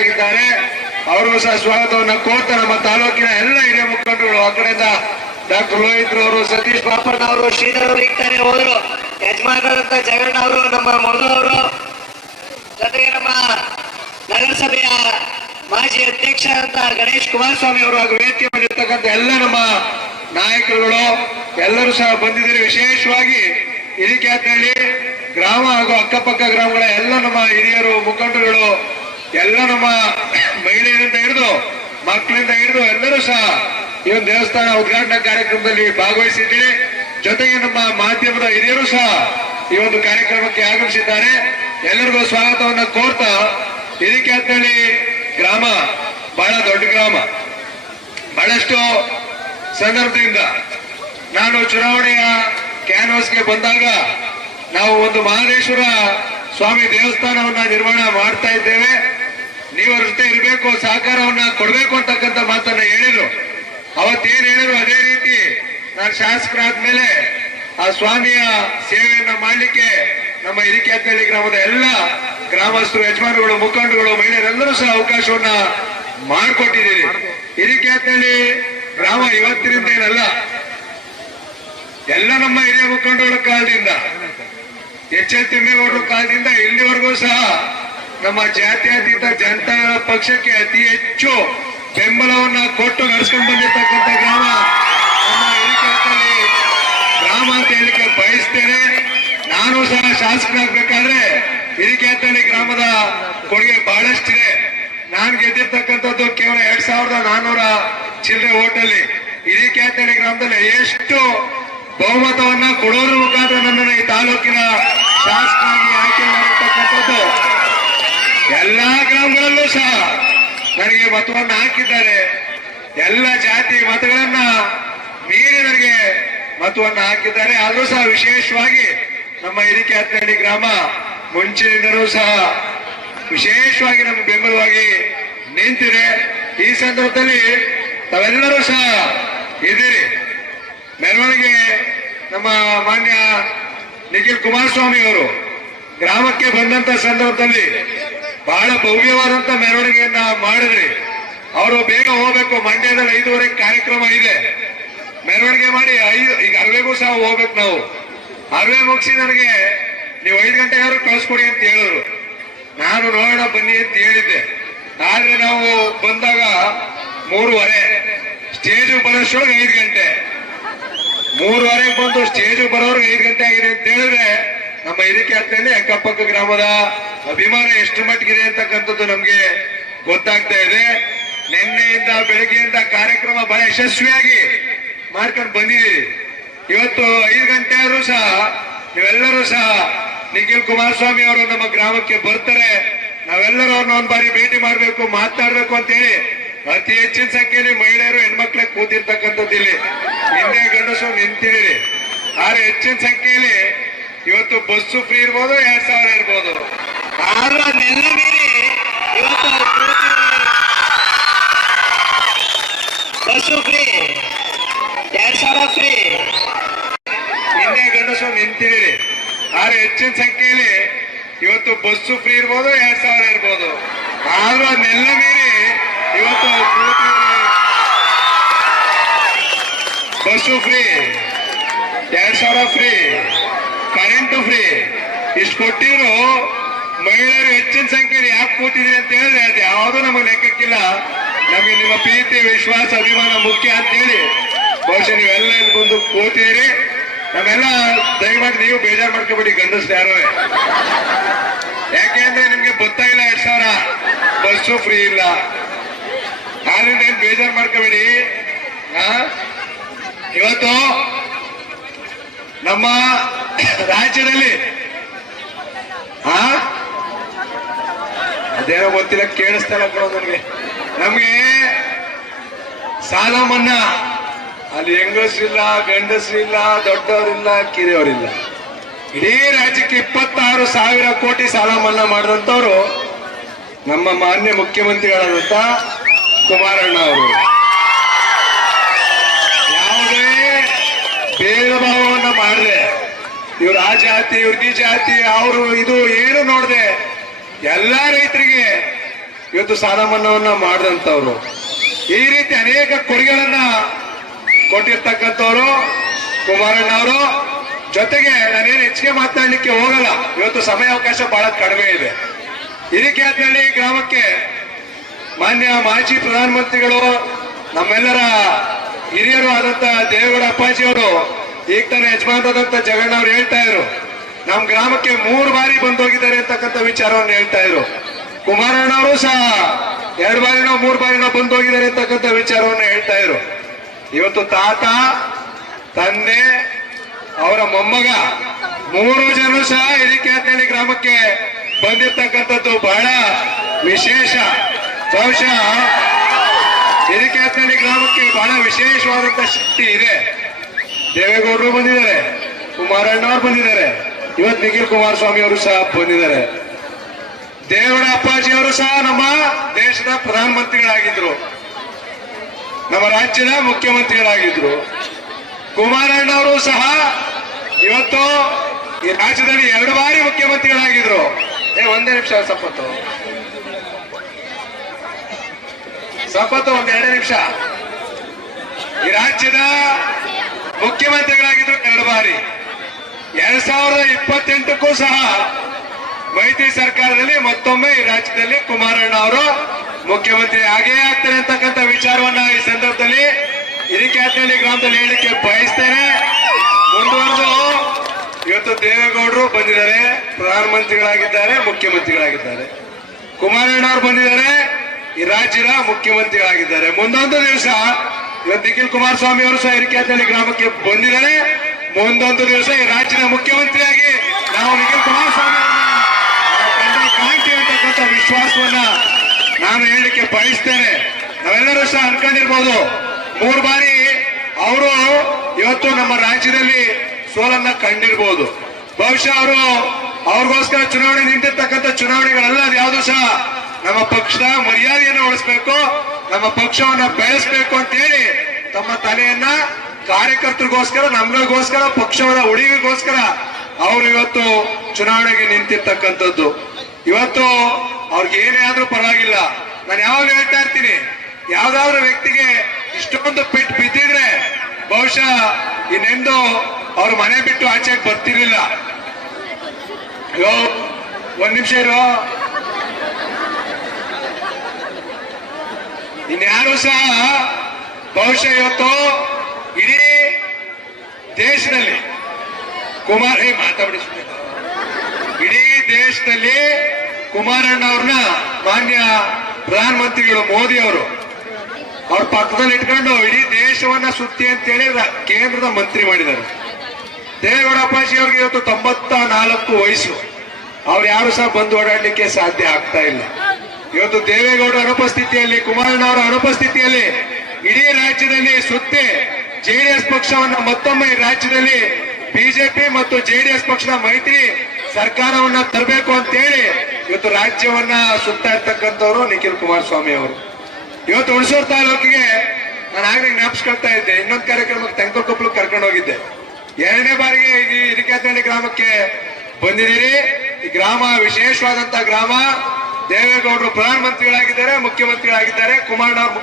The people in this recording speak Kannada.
ಆಗಿದ್ದಾರೆ ಅವ್ರಿಗೂ ಸಹ ಸ್ವಾಗತವನ್ನ ಕೋರ್ತಾ ನಮ್ಮ ತಾಲೂಕಿನ ಎಲ್ಲ ಹಿರಿಯ ಮುಖಂಡರುಗಳು ಆ ಕಡೆಯಿಂದ ಡಾಕ್ಟರ್ ಲೋಹಿತ್ ಅವರು ಸತೀಶ್ ಬಾಪಣ್ಣ ಅವರು, ಶ್ರೀಧರ್ ಇದ್ದಾರೆ. ಹೋದ್ರು. ಯಜಮಾನರಂತ ಜಗಣ್ಣ ಅವರು, ನಮ್ಮ ಮಧು ಅವರು. ಜೊತೆಗೆ ನಮ್ಮ ನಗರಸಭೆಯ ಮಾಜಿ ಅಧ್ಯಕ್ಷ ಅಂತ ಗಣೇಶ್ ಕುಮಾರಸ್ವಾಮಿ ಅವರು ಹಾಗೂ ವೇದಿಕೆ ಮಾಡಿರ್ತಕ್ಕಂಥ ಎಲ್ಲ ನಮ್ಮ ನಾಯಕರುಗಳು ಎಲ್ಲರೂ ಸಹ ಬಂದಿದ್ದೀರಿ. ವಿಶೇಷವಾಗಿ ಇದಕ್ಕೆ ಅಂತ ಹೇಳಿ ಗ್ರಾಮ ಹಾಗೂ ಅಕ್ಕಪಕ್ಕ ಗ್ರಾಮಗಳ ಎಲ್ಲ ನಮ್ಮ ಹಿರಿಯರು, ಮುಖಂಡರುಗಳು ಎಲ್ಲ ನಮ್ಮ ಮಹಿಳೆಯರಿಂದ ಹಿಡಿದು, ಮಕ್ಕಳಿಂದ ಹಿಡಿದು ಎಲ್ಲರೂ ಸಹ ಈ ಒಂದು ದೇವಸ್ಥಾನ ಉದ್ಘಾಟನಾ ಕಾರ್ಯಕ್ರಮದಲ್ಲಿ ಭಾಗವಹಿಸಿದ್ದೀರಿ. ಜೊತೆಗೆ ನಮ್ಮ ಮಾಧ್ಯಮದ ಹಿರಿಯರು ಸಹ ಈ ಒಂದು ಕಾರ್ಯಕ್ರಮಕ್ಕೆ ಆಗಮಿಸಿದ್ದಾರೆ. ಎಲ್ಲರಿಗೂ ಸ್ವಾಗತವನ್ನು ಕೋರ್ತಾ, ಇದಕ್ಕೆ ಅಂತೇಳಿ ಗ್ರಾಮ ಬಹಳ ದೊಡ್ಡ ಗ್ರಾಮ. ಬಹಳಷ್ಟು ಸಂದರ್ಭದಿಂದ ನಾನು ಚುನಾವಣೆಯ ಕ್ಯಾನ್ವಾಸ್ಗೆ ಬಂದಾಗ ನಾವು ಒಂದು ಮಹದೇಶ್ವರ ಸ್ವಾಮಿ ದೇವಸ್ಥಾನವನ್ನ ನಿರ್ಮಾಣ ಮಾಡ್ತಾ ಇದ್ದೇವೆ. ನೀವು ಅವ್ರ ಜೊತೆ ಇರಬೇಕು, ಸಹಕಾರವನ್ನ ಕೊಡಬೇಕು ಅಂತಕ್ಕಂಥ ಮಾತನ್ನ ಹೇಳಿದ್ರು. ಅವತ್ತೇನ್ ಹೇಳಿದ್ರು ಅದೇ ರೀತಿ ನಾನು ಶಾಸಕರಾದ್ಮೇಲೆ ಆ ಸ್ವಾಮಿಯ ಸೇವೆಯನ್ನ ಮಾಡಲಿಕ್ಕೆ ನಮ್ಮ ಹಿರಿಕೆತ್ತಳ್ಳಿ ಗ್ರಾಮದ ಎಲ್ಲ ಗ್ರಾಮಸ್ಥರು ಯಜಮಾನಗಳು ಮುಖಂಡಗಳು ಮಹಿಳೆಯರೆಲ್ಲರೂ ಸಹ ಅವಕಾಶವನ್ನ ಮಾಡಿಕೊಟ್ಟಿದ್ದೀರಿ. ಹಿರಿಕೆತ್ತಳ್ಳಿ ಗ್ರಾಮ ಇವತ್ತಿನಿಂದ ಏನಲ್ಲ ಎಲ್ಲ ನಮ್ಮ ಹಿರಿಯ ಮುಖಂಡಗಳ ಕಾಲದಿಂದ, ಎಚ್ ಎಲ್ ತಿಮ್ಮೇಗೌಡರ ಕಾಲದಿಂದ ಇಲ್ಲಿವರೆಗೂ ಸಹ ನಮ್ಮ ಜಾತ್ಯತೀತ ಜನತಾ ಪಕ್ಷಕ್ಕೆ ಅತಿ ಹೆಚ್ಚು ಬೆಂಬಲವನ್ನ ಕೊಟ್ಟು ನಡೆಸ್ಕೊಂಡು ಬಂದಿರ್ತಕ್ಕಂಥ ಗ್ರಾಮ. ಗ್ರಾಮ ಅಂತ ಹೇಳಿಕೆ ಬಯಸ್ತೇನೆ. ನಾನು ಸಹ ಶಾಸಕರಾಗಬೇಕಾದ್ರೆ ಹಿರಿಕೆತ್ತಳ್ಳಿ ಗ್ರಾಮದ ಕೊಡುಗೆ ಬಹಳಷ್ಟಿದೆ. ನಾನು ಗೆದ್ದಿರ್ತಕ್ಕಂಥದ್ದು ಕೇವಲ ಎರಡ್ ಸಾವಿರದ ನಾನ್ನೂರ ಚಿಲ್ಲರೆ ಓಟಲ್ಲಿ. ಹಿರಿಕೆತ್ತಳ್ಳಿ ಗ್ರಾಮದಲ್ಲಿ ಎಷ್ಟು ಬಹುಮತವನ್ನ ಕೊಡೋದ್ರ ಮುಖಾಂತರ ನನ್ನನ್ನು ಈ ತಾಲೂಕಿನ ಶಾಸಕರಾಗಿ ಎಲ್ಲಾ ಸಹ ನನಗೆ ಮತವನ್ನು ಹಾಕಿದ್ದಾರೆ. ಎಲ್ಲ ಜಾತಿ ಮತಗಳನ್ನ ಮೀರಿ ನನಗೆ ಮತವನ್ನು ಹಾಕಿದ್ದಾರೆ. ಆದ್ರೂ ಸಹ ವಿಶೇಷವಾಗಿ ನಮ್ಮ ಹಿರಿಕೆ ಹತ್ತಹಳ್ಳಿ ಗ್ರಾಮ ಮುಂಚಿನಿಂದಲೂ ಸಹ ವಿಶೇಷವಾಗಿ ನಮ್ಗೆ ಬೆಂಬಲವಾಗಿ ನಿಂತಿದೆ. ಈ ಸಂದರ್ಭದಲ್ಲಿ ತಾವೆಲ್ಲರೂ ಸಹ ಇದ್ದೀರಿ. ಮೆರವಣಿಗೆ ನಮ್ಮ ಮಾನ್ಯ ನಿಖಿಲ್ ಕುಮಾರಸ್ವಾಮಿ ಅವರು ಗ್ರಾಮಕ್ಕೆ ಬಂದಂತ ಸಂದರ್ಭದಲ್ಲಿ ಬಹಳ ಭವ್ಯವಾದಂತ ಮೆರವಣಿಗೆಯನ್ನ ಮಾಡಿದ್ರಿ. ಅವರು ಬೇಗ ಹೋಗ್ಬೇಕು, ಮಂಡ್ಯದಲ್ಲಿ ಐದುವರೆ ಕಾರ್ಯಕ್ರಮ ಇದೆ. ಮೆರವಣಿಗೆ ಮಾಡಿ ಐದು, ಈಗ ಅರವೆಗೂ ಸಹ ಹೋಗ್ಬೇಕು ನಾವು. ಅರವೆ ಮುಗಿಸಿ ನನಗೆ ನೀವು ಐದು ಗಂಟೆಗಾದ್ರು ಕಳಿಸ್ಕೊಡಿ ಅಂತ ಹೇಳಿದ್ರು. ನಾನು ನೋಡೋಣ, ಬನ್ನಿ ಅಂತ ಹೇಳಿದ್ದೆ. ಆದ್ರೆ ನಾವು ಬಂದಾಗ ಮೂರುವರೆ. ಸ್ಟೇಜ್ ಬರೋಷ್ಟೊಳಗೆ ಐದು ಗಂಟೆ. ಮೂರುವರೆಗೆ ಬಂದು ಸ್ಟೇಜ್ ಬರೋರ್ಗೆ ಐದು ಗಂಟೆ ಆಗಿದೆ ಅಂತ ಹೇಳಿದ್ರೆ ನಮ್ಮ ಇದಕ್ಕೆ ಅಂತೇಳಿ ಅಕ್ಕಪಕ್ಕ ಗ್ರಾಮದ ಅಭಿಮಾನ ಎಷ್ಟು ಮಟ್ಟಿಗಿದೆ ಅಂತಕ್ಕಂಥದ್ದು ನಮ್ಗೆ ಗೊತ್ತಾಗ್ತಾ ಇದೆ. ನಿನ್ನೆಯಿಂದ ಬೆಳಗ್ಗೆಯಿಂದ ಕಾರ್ಯಕ್ರಮ ಬಹಳ ಯಶಸ್ವಿಯಾಗಿ ಮಾಡ್ಕೊಂಡು ಬಂದಿದ್ದೀರಿ. ಇವತ್ತು ಐದು ಗಂಟೆ ಆದ್ರೂ ಸಹ ನೀವೆಲ್ಲರೂ ಸಹ ನಿಖಿಲ್ ಕುಮಾರಸ್ವಾಮಿ ಅವರು ನಮ್ಮ ಗ್ರಾಮಕ್ಕೆ ಬರ್ತಾರೆ. ನಾವೆಲ್ಲರೂ ಅವ್ರನ್ನ ಒಂದ್ ಬಾರಿ ಭೇಟಿ ಮಾಡ್ಬೇಕು, ಮಾತಾಡ್ಬೇಕು ಅಂತ ಹೇಳಿ ಅತಿ ಹೆಚ್ಚಿನ ಸಂಖ್ಯೆಯಲ್ಲಿ ಮಹಿಳೆಯರು ಹೆಣ್ಮಕ್ಳೇ ಕೂತಿರ್ತಕ್ಕಂಥದ್ದು ಇಲ್ಲಿ. ಹಿಂದೆ ಗಂಡಸು ನಿಂತಿದ್ದೀರಿ. ಆದ್ರೆ ಹೆಚ್ಚಿನ ಸಂಖ್ಯೆಯಲ್ಲಿ ಇವತ್ತು ಬಸ್ಸು ಫ್ರೀ ಇರ್ಬೋದು ಎರಡ್ ಸಾವಿರ ಇರ್ಬೋದು ಆದ್ರೆ ಅದನ್ನೆಲ್ಲ ಮೀರಿ ಇವತ್ತು. ಬಸ್ಸು ಫ್ರೀ ಎರಡ್ ಸಾವಿರ ಫ್ರೀ ಹಿಂದೆ ಗಂಡಸು ನಿಂತಿದ್ದೀರಿ ಆದ್ರೆ ಹೆಚ್ಚಿನ ಸಂಖ್ಯೆಯಲ್ಲಿ ಇವತ್ತು ಬಸ್ಸು ಫ್ರೀ ಇರ್ಬೋದು ಎರಡ್ ಸಾವಿರ ಇರ್ಬೋದು ಆದ್ರೂ ಅದನ್ನೆಲ್ಲ ಮೀರಿ ಇವತ್ತು. ಬಸ್ಸು ಫ್ರೀ ಎರಡ್ ಸಾವಿರ ಫ್ರೀ ಕರೆಂಟು ಫ್ರೀ ಇಷ್ಟು ಕೊಟ್ಟಿದ್ರು ಮಹಿಳೆಯರು ಹೆಚ್ಚಿನ ಸಂಖ್ಯೆಯಲ್ಲಿ ಯಾಕೆ ಕೂತಿದೆ ಅಂತ ಹೇಳಿದ್ರೆ ಅದು ಯಾವುದೂ ನಮಗೆ ಲೆಕ್ಕಕ್ಕಿಲ್ಲ. ನಮಗೆ ನಿಮ್ಮ ಪ್ರೀತಿ, ವಿಶ್ವಾಸ, ಅಭಿಮಾನ ಮುಖ್ಯ ಅಂತ ಹೇಳಿ ಬಹುಶಃ ನೀವೆಲ್ಲ ಇಲ್ಲಿ ಬಂದು ಕೂತಿದ್ದೀರಿ ನಮ್ಮೆಲ್ಲ ದಯಮಾಡಿ ನೀವು ಬೇಜಾರು ಮಾಡ್ಕೋಬೇಡಿ ಗಂಡಸ್ ಯಾರು. ಯಾಕೆಂದ್ರೆ ನಿಮ್ಗೆ ಗೊತ್ತಾಗಿಲ್ಲ ಎರಡ್ ಸಾವಿರ. ಬಸ್ಸು ಫ್ರೀ ಇಲ್ಲ. ಆದ್ರಿಂದ ಏನ್ ಬೇಜಾರು ಮಾಡ್ಕೋಬೇಡಿ? ಇವತ್ತು ನಮ್ಮ ರಾಜ್ಯದಲ್ಲಿ, ಆ? ಅದೇನೋ ಗೊತ್ತಿಲ್ಲ, ಕೇಳಿಸ್ತಾ ಇಲ್ಲ ಕಣೋ ನನಗೆ. ನಮ್ಗೆ ಸಾಲ ಮನ್ನಾ ಅಲ್ಲಿ ಹೆಂಗಸ್ರಿಲ್ಲ ಗಂಡಸ್ರಿಲ್ಲ ದೊಡ್ಡವರಿಲ್ಲ, ಕಿರಿಯವರಿಲ್ಲ. ಇಡೀ ರಾಜ್ಯಕ್ಕೆ ಇಪ್ಪತ್ತಾರು ಸಾವಿರ ಕೋಟಿ ಸಾಲ ಮನ್ನಾ ಮಾಡಿದಂಥವ್ರು ನಮ್ಮ ಮಾನ್ಯ ಮುಖ್ಯಮಂತ್ರಿಗಳಾದಂತ ಕುಮಾರಣ್ಣ ಅವರು. ಯಾವುದೇ ಭೇದ ಭಾವವನ್ನು ಮಾಡದೆ ಇವ್ರ ಆ ಜಾತಿ, ಇವ್ರ ಈ ಜಾತಿ, ಅವರು ಇದು ಏನು ನೋಡದೆ, ಎಲ್ಲಾ ರೈತರಿಗೆ ಇವತ್ತು ಸಾಲ ಮನ್ನಾವನ್ನ ಮಾಡಿದಂಥವ್ರು. ಈ ರೀತಿ ಅನೇಕ ಕೊಡುಗೆಗಳನ್ನ ಕೊಟ್ಟಿರ್ತಕ್ಕಂಥವ್ರು ಕುಮಾರಣ್ಣ ಅವರು ಜೊತೆಗೆ ನಾನೇನು ಹೆಚ್ಚಿಗೆ ಮಾತನಾಡಲಿಕ್ಕೆ ಹೋಗಲ್ಲ, ಇವತ್ತು ಸಮಯ ಅವಕಾಶ ಬಹಳ ಕಡಿಮೆ ಇದೆ. ಇದಕ್ಕೆ ಹೇಳಿ ಗ್ರಾಮಕ್ಕೆ ಮಾನ್ಯ ಮಾಜಿ ಪ್ರಧಾನಮಂತ್ರಿಗಳು, ನಮ್ಮೆಲ್ಲರ ಹಿರಿಯರು ಆದಂತ ದೇವೇಗೌಡ ಅಪ್ಪಾಜಿ ಅವರು ಈಗ ತಾನೇ ಯಜಮಾನದಂತ ಜಗಣ್ಣ ಅವ್ರು ಹೇಳ್ತಾ ಇದ್ರು, ನಮ್ ಗ್ರಾಮಕ್ಕೆ ಮೂರು ಬಾರಿ ಬಂದೋಗಿದ್ದಾರೆ ಅಂತಕ್ಕಂಥ ವಿಚಾರವನ್ನು ಹೇಳ್ತಾ ಇದ್ರು. ಕುಮಾರಣ್ಣ ಅವರು ಸಹ ಎರಡು ಬಾರಿನೋ ಮೂರು ಬಾರಿನೋ ಬಂದೋಗಿದ್ದಾರೆ ಅಂತಕ್ಕಂಥ ವಿಚಾರವನ್ನು ಹೇಳ್ತಾ ಇದ್ರು. ಇವತ್ತು ತಾತ, ತಂದೆ, ಅವರ ಮೊಮ್ಮಗ ಮೂರು ಜನರು ಸಹ ಹಿರಿಕ್ಯಾತನಹಳ್ಳಿ ಗ್ರಾಮಕ್ಕೆ ಬಂದಿರ್ತಕ್ಕಂಥದ್ದು ಬಹಳ ವಿಶೇಷ. ಬಹುಶಃ ಹಿರಿಕ್ಯಾತನಹಳ್ಳಿ ಗ್ರಾಮಕ್ಕೆ ಬಹಳ ವಿಶೇಷವಾದಂತ ಶಕ್ತಿ ಇದೆ. ದೇವೇಗೌಡರು ಬಂದಿದ್ದಾರೆ. ಕುಮಾರಣ್ಣ ಅವರು ಬಂದಿದ್ದಾರೆ. ಇವತ್ತು ನಿಖಿಲ್ ಕುಮಾರಸ್ವಾಮಿ ಅವರು ಸಹ ಬಂದಿದ್ದಾರೆ. ದೇವರ ಅಪ್ಪಾಜಿ ಅವರು ಸಹ ನಮ್ಮ ದೇಶದ ಪ್ರಧಾನಮಂತ್ರಿಗಳಾಗಿದ್ರು. ನಮ್ಮ ರಾಜ್ಯದ ಮುಖ್ಯಮಂತ್ರಿಗಳಾಗಿದ್ರು. ಕುಮಾರಣ್ಣ ಅವರು ಸಹ ಇವತ್ತು ಈ ರಾಜ್ಯದಲ್ಲಿ ಎರಡು ಬಾರಿ ಮುಖ್ಯಮಂತ್ರಿಗಳಾಗಿದ್ರು. ಏ, ಒಂದೇ ನಿಮಿಷ, ಸಪತ್ತು. ಸಪತ್ತು ಒಂದ್ ಎರಡೇ ನಿಮಿಷ. ಈ ರಾಜ್ಯದ ಮುಖ್ಯಮಂತ್ರಿಗಳಾಗಿದ್ರು ಎರಡು ಬಾರಿ. ಎರಡ್ ಸಾವಿರದ ಇಪ್ಪತ್ತೆಂಟಕ್ಕೂ ಸಹ ಮೈತ್ರಿ ಸರ್ಕಾರದಲ್ಲಿ ಮತ್ತೊಮ್ಮೆ ಈ ರಾಜ್ಯದಲ್ಲಿ ಕುಮಾರಣ್ಣ ಅವರು ಮುಖ್ಯಮಂತ್ರಿ ಆಗೇ ಆಗ್ತಾರೆ ಅಂತಕ್ಕಂಥ ವಿಚಾರವನ್ನ ಈ ಸಂದರ್ಭದಲ್ಲಿ ಹಿರಿಕ್ಯಾತನಹಳ್ಳಿ ಗ್ರಾಮದಲ್ಲಿ ಹೇಳಿಕೆ ಬಯಸ್ತೇನೆ. ಮುಂದುವರೆದು ಇವತ್ತು ದೇವೇಗೌಡರು ಬಂದಿದ್ದಾರೆ, ಪ್ರಧಾನಮಂತ್ರಿಗಳಾಗಿದ್ದಾರೆ, ಮುಖ್ಯಮಂತ್ರಿಗಳಾಗಿದ್ದಾರೆ. ಕುಮಾರಣ್ಣ ಅವರು ಬಂದಿದ್ದಾರೆ, ಈ ರಾಜ್ಯದ ಮುಖ್ಯಮಂತ್ರಿಗಳಾಗಿದ್ದಾರೆ. ಮುಂದೊಂದು ದಿವಸ ಇವತ್ತು ನಿಖಿಲ್ ಕುಮಾರಸ್ವಾಮಿ ಅವರು ಸಹ ಹಿರಿಕ್ಯಾತನಹಳ್ಳಿ ಗ್ರಾಮಕ್ಕೆ ಬಂದಿದ್ದಾರೆ. ಮುಂದೊಂದು ದಿವಸ ಈ ರಾಜ್ಯದ ಮುಖ್ಯಮಂತ್ರಿಯಾಗಿ ನಾವು ನಿಖಿಲ್ ಕುಮಾರಸ್ವಾಮಿ ಕಾಣ್ತೀವಿ ಅಂತಕ್ಕಂಥ ವಿಶ್ವಾಸವನ್ನ ನಾನು ಹೇಳಲಿಕ್ಕೆ ಬಯಸ್ತೇನೆ. ನಾವೆಲ್ಲರೂ ಸಹ ಅನ್ಕೊಂಡಿರ್ಬೋದು. ಮೂರು ಬಾರಿ ಅವರು ಇವತ್ತು ನಮ್ಮ ರಾಜ್ಯದಲ್ಲಿ ಸೋಲನ್ನ ಕಂಡಿರ್ಬೋದು. ಬಹುಶಃ ಅವರು ಅವ್ರಿಗೋಸ್ಕರ ಚುನಾವಣೆ ನಿಂತಿರ್ತಕ್ಕಂಥ ಚುನಾವಣೆಗಳಲ್ಲ ಅದು ಯಾವುದು ಸಹ ನಮ್ಮ ಪಕ್ಷದ ಮರ್ಯಾದೆಯನ್ನು ಉಳಿಸ್ಬೇಕು. ನಮ್ಮ ಪಕ್ಷವನ್ನ ಬೆಳೆಸಬೇಕು ಅಂತ ಹೇಳಿ ತಮ್ಮ ತಲೆಯನ್ನ ಕಾರ್ಯಕರ್ತರಿಗೋಸ್ಕರ, ನಮ್ಗಳಿಗೋಸ್ಕರ, ಪಕ್ಷವನ್ನ ಉಳಿವಿಗೋಸ್ಕರ ಅವರು ಇವತ್ತು ಚುನಾವಣೆಗೆ ನಿಂತಿರ್ತಕ್ಕಂಥದ್ದು. ಇವತ್ತು ಅವ್ರಿಗೆ ಏನೇ ಆದ್ರೂ ಪರವಾಗಿಲ್ಲ. ನಾನು ಯಾವಾಗಲೂ ಹೇಳ್ತಾ ಇರ್ತೀನಿ, ಯಾವ್ದಾದ್ರು ವ್ಯಕ್ತಿಗೆ ಇಷ್ಟೊಂದು ಪೆಟ್ಟು ಬಿದ್ದಿದ್ರೆ ಬಹುಶಃ ಇನ್ನೆಂದು ಅವ್ರ ಮನೆ ಬಿಟ್ಟು ಆಚೆಗೆ ಬರ್ತಿರ್ಲಿಲ್ಲ. ಒಂದ್ ನಿಮಿಷ ಇರೋ. ಇನ್ಯಾರು ಸಹ ಬಹುಶಃ ಇವತ್ತು ಇಡೀ ದೇಶದಲ್ಲಿ ಕುಮಾರ್ ಹೇ ಮಾತಾಡಿ ಇಡೀ ದೇಶದಲ್ಲಿ ಕುಮಾರಣ್ಣ ಅವ್ರನ್ನ ಮಾನ್ಯ ಪ್ರಧಾನಮಂತ್ರಿಗಳು ಮೋದಿ ಅವರು ಅವ್ರ ಪಕ್ಕದಲ್ಲಿ ಇಟ್ಕೊಂಡು ಇಡೀ ದೇಶವನ್ನ ಸುತ್ತಿ ಅಂತೇಳಿ ಕೇಂದ್ರದ ಮಂತ್ರಿ ಮಾಡಿದ್ದಾರೆ. ದೇವೇಗೌಡ ಅಪ್ಪಾಜಿ ಅವ್ರಿಗೆ ಇವತ್ತು ತೊಂಬತ್ತ ನಾಲ್ಕು ವಯಸ್ಸು. ಅವ್ರು ಯಾರು ಸಹ ಬಂದು ಓಡಾಡ್ಲಿಕ್ಕೆ ಸಾಧ್ಯ ಆಗ್ತಾ ಇಲ್ಲ. ಇವತ್ತು ದೇವೇಗೌಡ ಅನುಪಸ್ಥಿತಿಯಲ್ಲಿ, ಕುಮಾರಣ್ಣವರ ಅನುಪಸ್ಥಿತಿಯಲ್ಲಿ ಇಡೀ ರಾಜ್ಯದಲ್ಲಿ ಸುತ್ತಿ ಜೆಡಿಎಸ್ ಪಕ್ಷವನ್ನ ಮತ್ತೊಮ್ಮೆ ರಾಜ್ಯದಲ್ಲಿ ಬಿಜೆಪಿ ಮತ್ತು ಜೆಡಿಎಸ್ ಪಕ್ಷದ ಮೈತ್ರಿ ಸರ್ಕಾರವನ್ನ ತರಬೇಕು ಅಂತೇಳಿ ಇವತ್ತು ರಾಜ್ಯವನ್ನ ಸುತ್ತ ಇರ್ತಕ್ಕಂಥವ್ರು ನಿಖಿಲ್ ಕುಮಾರಸ್ವಾಮಿ ಅವರು. ಇವತ್ತು ಹುಣಸೂರು ತಾಲೂಕಿಗೆ ನಾನು ಆಗ್ಲಿ ಜ್ಞಾಪಿಸ್ಕೊಳ್ತಾ ಇದ್ದೆ, ಇನ್ನೊಂದು ಕಾರ್ಯಕ್ರಮಕ್ಕೆ ತೆಂಕಕೊಪ್ಪಲು ಕರ್ಕೊಂಡು ಹೋಗಿದ್ದೆ. ಎರಡನೇ ಬಾರಿಗೆ ಈ ಗ್ರಾಮಕ್ಕೆ ಬಂದಿದ್ದೀರಿ. ಈ ಗ್ರಾಮ ವಿಶೇಷವಾದಂತ ಗ್ರಾಮ. ದೇವೇಗೌಡರು ಪ್ರಧಾನಮಂತ್ರಿಗಳಾಗಿದ್ದಾರೆ ಮುಖ್ಯಮಂತ್ರಿಗಳಾಗಿದ್ದಾರೆ ಕುಮಾರಣ್ಣ ಅವರು